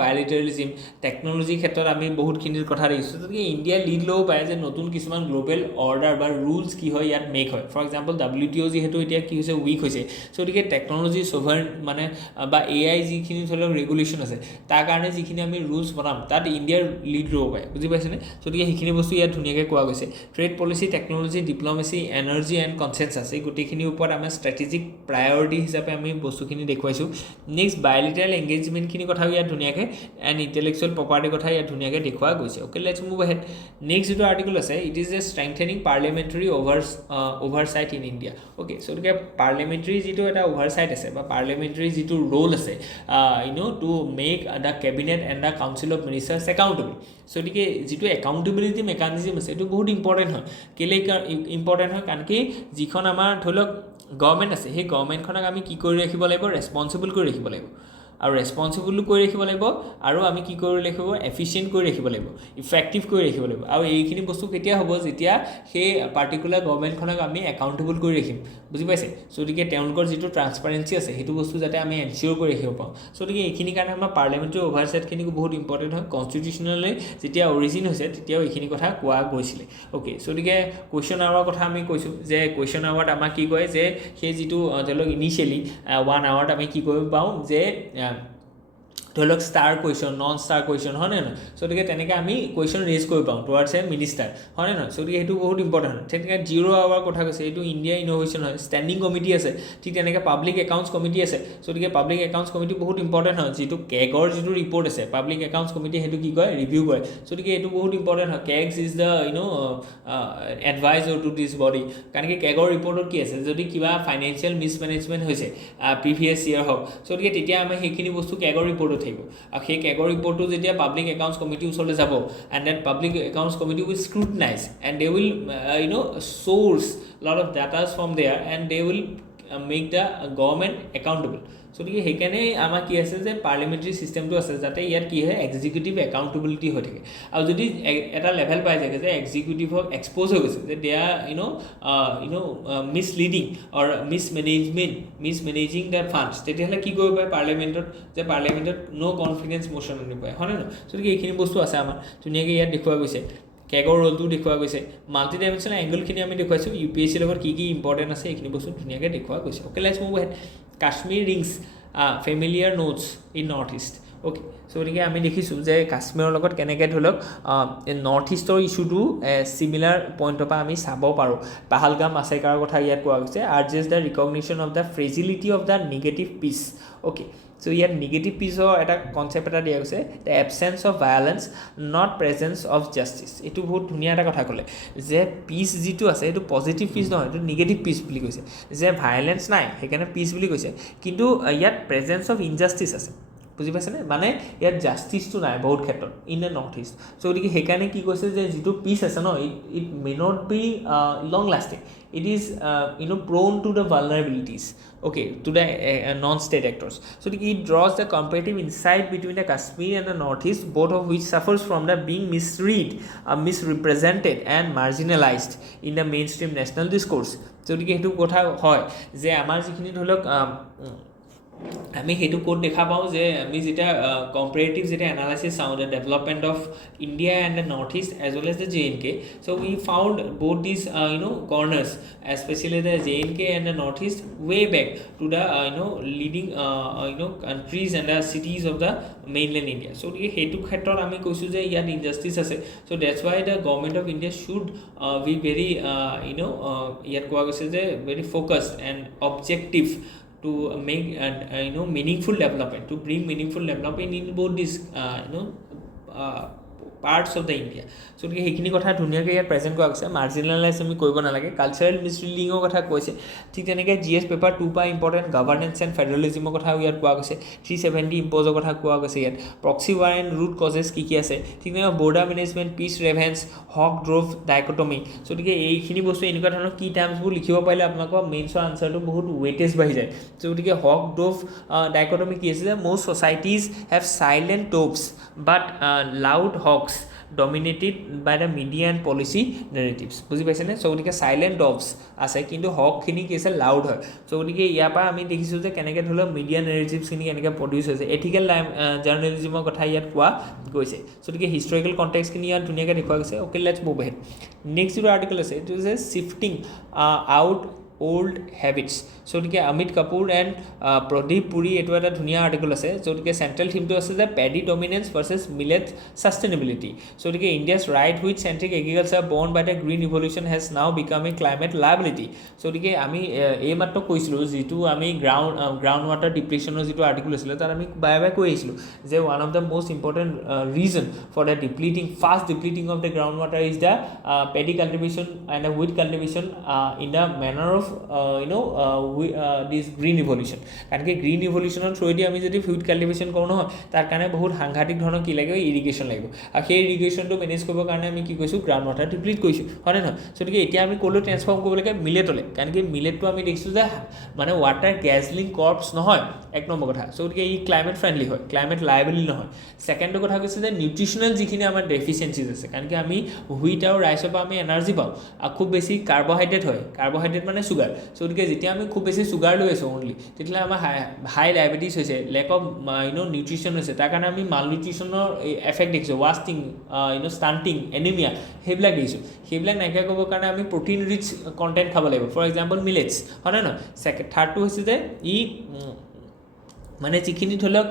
বায়'লেটাৰিজম টেকন'লজিৰ ক্ষেত্ৰত আমি বহুতখিনিৰ কথা দেখিছোঁ গতিকে ইণ্ডিয়াই লিড ল'ব পাৰে যে নতুন কিছুমান গ্ল'বেল অৰ্ডাৰ বা ৰুলছ কি হয় ইয়াত মেক হয় ফৰ এক্সাম্পল WTO যিহেতু এতিয়া কি হৈছে উইক হৈছে সো গতিকে টেকন'লজি ছভাৰেইন মানে বা AI যিখিনি ধৰি লওক ৰেগুলেশ্যন আছে তাৰ কাৰণে যিখিনি আমি ৰুলছ বনাম তাত ইণ্ডিয়াৰ লিড ল'ব পাৰে বুজি পাইছেনে গতিকে সেইখিনি বস্তু ইয়াত ধুনীয়াকৈ কোৱা গৈছে trade policy technology diplomacy energy and consensus এই গোটেইখিনিৰ ওপৰত আমাৰ ষ্ট্ৰেটেজিক প্ৰায়ৰিটি হিচাপে আমি বস্তুখিনি দেখুৱাইছোঁ নেক্সট বায়'লেটাৰেল এংগেজমেণ্টখিনি কথাও ইয়াত ধুনীয়াকৈ এণ্ড ইণ্টেলেকচুৱেল প্ৰপাৰ্টিৰ কথা ইয়াত ধুনীয়াকৈ দেখুওৱা গৈছে okay let's move ahead next যিটো আৰ্টিকল আছে it is A strengthening parliamentary oversight in India okay so' গতিকে পাৰ্লিয়ামেণ্টাৰী যিটো এটা অভাৰচাইট আছে বা পাৰ্লিয়ামেণ্টাৰী যিটো ৰোল আছে to make the cabinet and the council of ministers accountable so' গতিকে যিটো একাউণ্টেবিলিটি মেকানিজিম আছে এইটো বহুত ইম্পৰ্টেণ্ট হয় কেলৈ ইম্পৰ্টেণ্ট হয় কাৰণ কি যিখন আমাৰ ধৰি লওক গভৰ্ণমেণ্ট আছে সেই গভৰ্ণমেণ্টখনক আমি কি কৰি ৰাখিব লাগিব ৰেছপনচিবল কৰি ৰাখিব লাগিব আৰু ৰেছপনচিবলো কৰি ৰাখিব লাগিব আৰু আমি কি কৰি ৰাখিব এফিচিয়েণ্ট কৰি ৰাখিব লাগিব ইফেক্টিভ কৰি ৰাখিব লাগিব আৰু এইখিনি বস্তু কেতিয়া হ'ব যেতিয়া সেই পাৰ্টিকুলাৰ গভৰ্ণমেণ্টখনক আমি একাউণ্টেবল কৰি ৰাখিম বুজি পাইছে চ' গতিকে তেওঁলোকৰ যিটো ট্ৰান্সপাৰেঞ্চি আছে সেইটো বস্তু যাতে আমি এনচিয়'ৰ কৰি ৰাখিব পাৰোঁ চ' গতিকে এইখিনিৰ কাৰণে আমাৰ পাৰ্লিয়ামেণ্টাৰী অভাৰচাইটখিনি বহুত ইম্পৰ্টেণ্ট হয় কনষ্টিটিউশ্যনেলি যেতিয়া অৰিজিন হৈছে তেতিয়াও এইখিনি কথা কোৱা গৈছিলে অ'কে চ' গতিকে কুৱেশ্যন আৱাৰৰ কথা আমি কৈছোঁ যে কুৱেশ্যন আৱাৰত আমাক কি কয় যে সেই যিটো ধৰি লওক ইনিচিয়েলি 1 আৱাৰত আমি কি কৰিব পাৰোঁ যে ধৰি লওক star question non star question হয়নে নহয় চ' গতিকে তেনেকৈ আমি কুৱেশ্যন ৰেজ কৰিব পাৰোঁ টুৱাৰ্ডছ এ মিনিষ্টাৰ হয়নে নহয় চ' গতিকে সেইটো বহুত ইম্পৰ্টেণ্ট হয় তেনেকৈ 0 আৱাৰ কথা কৈছে এইটো ইণ্ডিয়া ইন'ভেশ্যন হয় ষ্টেণ্ডিং কমিটি আছে ঠিক তেনেকৈ পাব্লিক একাউণ্টছ কমিটি আছে চ' গতিকে পাব্লিক একাউণ্টছ কমিটি বহুত ইম্পৰ্টেণ্ট হয় যিটো কেগৰ যিটো ৰিপৰ্ট আছে পাব্লিক একাউণ্টছ কমিটি সেইটো কি কয় ৰিভিউ কৰে চ' গতিকে এইটো বহুত ইম্পৰ্টেণ্ট হয় CAG's is the advisor to this body কাৰণ কি কেগৰ ৰিপৰ্টত কি আছে যদি কিবা ফাইনেন্সিয়েল মিছমেনেজমেণ্ট হৈছে প্ৰিভিয়াছ ইয়েৰ হওক চ' গতিকে তেতিয়া আমি সেইখিনি বস্তু কেগৰ ৰিপৰ্টত থাকিব আৰু সেই কেগৰ ৰিপৰ্টটো যেতিয়া পাব্লিক একাউণ্টছ কমিটিৰ ওচৰলৈ যাব and then public accounts committee will scrutinise and they will source lot of data from there and they will make the government accountable চ' গতিকে সেইকাৰণে আমাৰ কি আছে যে পাৰ্লিয়ামেণ্টাৰী ছিষ্টেমটো আছে যাতে ইয়াত কি হয় এক্সিকিউটিভ একাউণ্টেবিলিটি হৈ থাকে আৰু যদি এটা লেভেল পাই থাকে যে এক্সিকিউটিভক এক্সপ'জ হৈ গৈছে যে দে আৰ মিছলিডিং অৰ মিছমেনেজিং দ্য ফাণ্ডছ তেতিয়াহ'লে কি কৰিব পাৰে পাৰ্লিয়ামেণ্টত যে পাৰ্লিয়ামেণ্টত ন' কনফিডেঞ্চ ম'শ্যন আনিব পাৰে হয় নে নহয় চ' গতিকে এইখিনি বস্তু আছে আমাৰ ধুনীয়াকৈ ইয়াত দেখুওৱা গৈছে কেগৰ ৰোলটো দেখুওৱা গৈছে মাল্টি ডাইমেনশ্যনেল এংগলখিনি আমি দেখুৱাইছোঁ UPSCৰ লগত কি কি ইম্পৰ্টেণ্ট আছে এইখিনি বস্তু ধুনীয়াকৈ দেখুওৱা গৈছে okay let's move ahead Kashmir rings familiar notes in north east okay so' গতিকে আমি দেখিছোঁ যে কাশ্মীৰৰ লগত কেনেকৈ ধৰি লওক নৰ্থ ইষ্টৰ ইছ্যুটো চিমিলাৰ পইণ্টৰ পৰা আমি চাব পাৰোঁ পাহালগাম মাছেকাৰৰ কথা ইয়াত কোৱা গৈছে urges the recognition of the fragility of the negative peace okay so' ইয়াত নিগেটিভ পিছৰ এটা কনচেপ্ট এটা দিয়া গৈছে the absence of violence not presence of justice এইটো বহুত ধুনীয়া এটা কথা ক'লে যে পিচ যিটো আছে এইটো পজিটিভ পিচ নহয় এইটো নিগেটিভ পিচ বুলি কৈছে যে ভায়লেঞ্চ নাই সেইকাৰণে পিচ বুলি কৈছে কিন্তু ইয়াত প্ৰেজেঞ্চ অফ ইনজাষ্টিছ আছে বুজি পাইছেনে মানে ইয়াত জাষ্টিছটো নাই বহুত ক্ষেত্ৰত in the north east so' গতিকে সেইকাৰণে কি কৈছে যে যিটো পিচ আছে no it may not be long lasting it is prone to the vulnerabilities okay to the non-state actors so it draws the comparative insight between the Kashmir and the Northeast both of which suffers from the being misread misrepresented and marginalized in the mainstream national discourse so এইটো কথা হয় যে আমাৰ যিখিনি ধৰি লওক আমি সেইটো কোড দেখা পাওঁ যে আমি যেতিয়া কম্পাৰেটিভ যেতিয়া এনালাইচিছ চাওঁ the development of India and the north east as well as the JNK so we found both these corners especially the JNK and the North East way back to the leading countries and the cities of the mainland India so সেইটো ক্ষেত্ৰত আমি কৈছোঁ যে ইয়াত injustice আছে so that's why the government of India should be very ইয়াত কোৱা গৈছে যে very focused and objective to make meaningful development to bring meaningful development in both these parts of the India so সেইখিনি কথা ধুনীয়াকৈ ইয়াত present কৰা গৈছে মাৰ্জিনেলাইজ আমি কৰিব নালাগে কালচাৰেল মিছলিডিঙৰ কথা কৈছে ঠিক তেনেকৈ GS পেপাৰ 2 পৰা ইম্পৰ্টেণ্ট গভৰ্নেন্স এণ্ড ফেডাৰেলিজিমৰ কথা ইয়াত কোৱা গৈছে 370 ইম্প'জৰ কথা কোৱা গৈছে ইয়াত proxy war and root causes কি কি আছে ঠিক তেনেকৈ বৰ্ডাৰ মেনেজমেণ্ট পিচ ৰেভেন্স হক ড্ৰভ ডাইকটমি চ' গতিকে এইখিনি বস্তু এনেকুৱা ধৰণৰ কি টাৰ্মছবোৰ লিখিব পাৰিলে আপোনালোকৰ মেইনছৰ আনচাৰটো বহুত ৱেইটেজ বাঢ়ি যায় চ' গতিকে হক ড্ৰভ ডাইকটমি কি আছে যে most societies have silent doves but loud hawks dominated by the media and policy narratives বুজি পাইছেনে চ' গতিকে চাইলেণ্ট ডভছ আছে কিন্তু হকখিনি কি আছে লাউড হয় চ' গতিকে ইয়াৰ পৰা আমি দেখিছোঁ যে কেনেকৈ ধৰি লওক মিডিয়া নেৰেটিভছখিনি কেনেকৈ প্ৰডিউচ হৈছে এথিকেল জাৰ্নেলিজিমৰ কথা ইয়াত কোৱা গৈছে চ' গতিকে হিষ্টৰিকেল কণ্টেক্সখিনি ইয়াত ধুনীয়াকৈ দেখুওৱা গৈছে okay let's move ahead next যিটো আৰ্টিকল আছে এইটো হৈছে shifting out old habits so গতিকে অমিত কাপুৰ এণ্ড প্ৰদীপ পুৰী এইটো এটা ধুনীয়া আৰ্টিকল আছে চ' গতিকে চেণ্ট্ৰেল থিমটো আছে যে paddy dominance versus millet sustainability so' গতিকে India's rice wheat centric agriculture born by the green revolution has now become a climate liability so' গতিকে আমি এইমাত্ৰ কৈছিলোঁ যিটো আমি গ্ৰাউণ্ড ৱাটাৰ ডিপ্লিশ্যনৰ যিটো আৰ্টিকল আছিলে তাত আমি বাৰে বাৰে কৈ আহিছিলোঁ যে one of the most important reason for the fast depleting of the ground water is the paddy cultivation and the wheat cultivation in the manner of this green revolution কাৰণ কি গ্ৰীণ ৰিভলিউশ্যনৰ থ্ৰুৱেদি আমি যদি হুইট কাল্টিভেশ্যন কৰোঁ নহয় তাৰ কাৰণে বহুত সাংঘাতিক ধৰণৰ কি লাগিব ইৰিগেশ্যন লাগিব আৰু সেই ইৰিগেশ্যনটো মেনেজ কৰিবৰ কাৰণে আমি কি কৈছোঁ গ্ৰাউণ্ড ৱাটাৰ ডিপ্লিট কৰিছোঁ হয় নে নহয় গতিকে এতিয়া আমি ক'লৈ ট্ৰেন্সফৰ্ম কৰিব লাগে মিলেটলৈ কাৰণ কি মিলেটটো আমি দেখিছোঁ যে মানে ৱাটাৰ গেজলিং কৰ্পছ নহয় এক নম্বৰ কথা চ' গতিকে ই ক্লাইমেট ফ্ৰেণ্ডলি হয় ক্লাইমেট লায়েবল নহয় ছেকেণ্ডৰ কথা কৈছে যে নিউট্ৰিশ্যনেল যিখিনি আমাৰ ডেফিচিয়েঞ্চিজ আছে কাৰণ কি আমি হুইট আৰু ৰাইচৰ পৰা আমি এনাৰ্জি পাওঁ আৰু খুব বেছি কাৰ্বহাইড্ৰেট হয় কাৰ্বহাইড্ৰেট মানে চুগাৰ চ' গতিকে যেতিয়া আমি খুব বেছি চুগাৰ লৈ আছোঁ অনলি তেতিয়াহ'লে আমাৰ হাই ডায়েবেটিছ হৈছে লেক অফ নিউট্ৰিশ্যন হৈছে তাৰ কাৰণে আমি মাল নিউট্ৰিশ্যনৰ এফেক্ট দেখিছোঁ ৱাষ্টিং ষ্টাণ্টিং এনিমিয়া সেইবিলাক দেখিছোঁ সেইবিলাক নাইকিয়া কৰিবৰ কাৰণে আমি প্ৰটিন ৰিচ কণ্টেণ্ট খাব লাগিব ফৰ এক্সাম্পল মিলেটছ হয় নে নহয় থাৰ্ডটো হৈছে যে ই মানে যিখিনি ধৰি লওক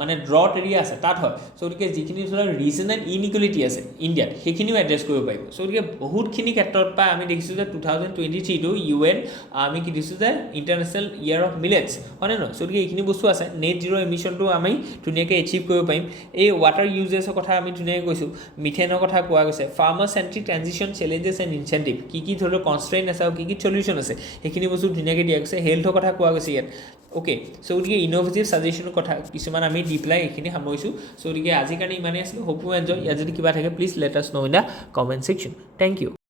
মানে ড্ৰট এৰিয়া আছে তাত হয় চ' গতিকে যিখিনি ধৰি লওক ৰিজনেল ইনইকুৱেলিটি আছে ইণ্ডিয়াত সেইখিনিও এড্ৰেছ কৰিব পাৰিব চ' গতিকে বহুতখিনি ক্ষেত্ৰত পৰা আমি দেখিছোঁ যে 2023টো UN আমি কি দিছোঁ যে ইণ্টাৰনেশ্যনেল ইয়েৰ অফ মিলেটছ হয় নে নহয় চ' গতিকে এইখিনি বস্তু আছে নেট জিৰ' এমিশ্যনটো আমি ধুনীয়াকৈ এচিভ কৰিব পাৰিম এই ৱাটাৰ ইউজেছৰ কথা আমি ধুনীয়াকৈ কৈছোঁ মিথেনৰ কথা কোৱা গৈছে ফাৰ্মাৰ চেণ্ট্ৰিক ট্ৰেনজিশ্যন চেলেঞ্জেছ এণ্ড ইনচেণ্টিভ কি ধৰি লওক কনষ্ট্ৰেইন আছে আৰু কি চলিউশ্যন আছে সেইখিনি বস্তু ধুনীয়াকৈ দিয়া গৈছে হেল্থৰ কথা কোৱা গৈছে ইয়াত অ'কে চ' গতিকে ইন'ভেটিভ ছাজেশ্যনৰ কথা কিছুমান আমি দি পেলাই এইখিনি সামৰিছোঁ চ' গতিকে আজিৰ কাৰণে ইমানেই আছিলোঁ হোপ ইউ এনজয় ইয়াত যদি কিবা থাকে please let us know' in the comment section thank U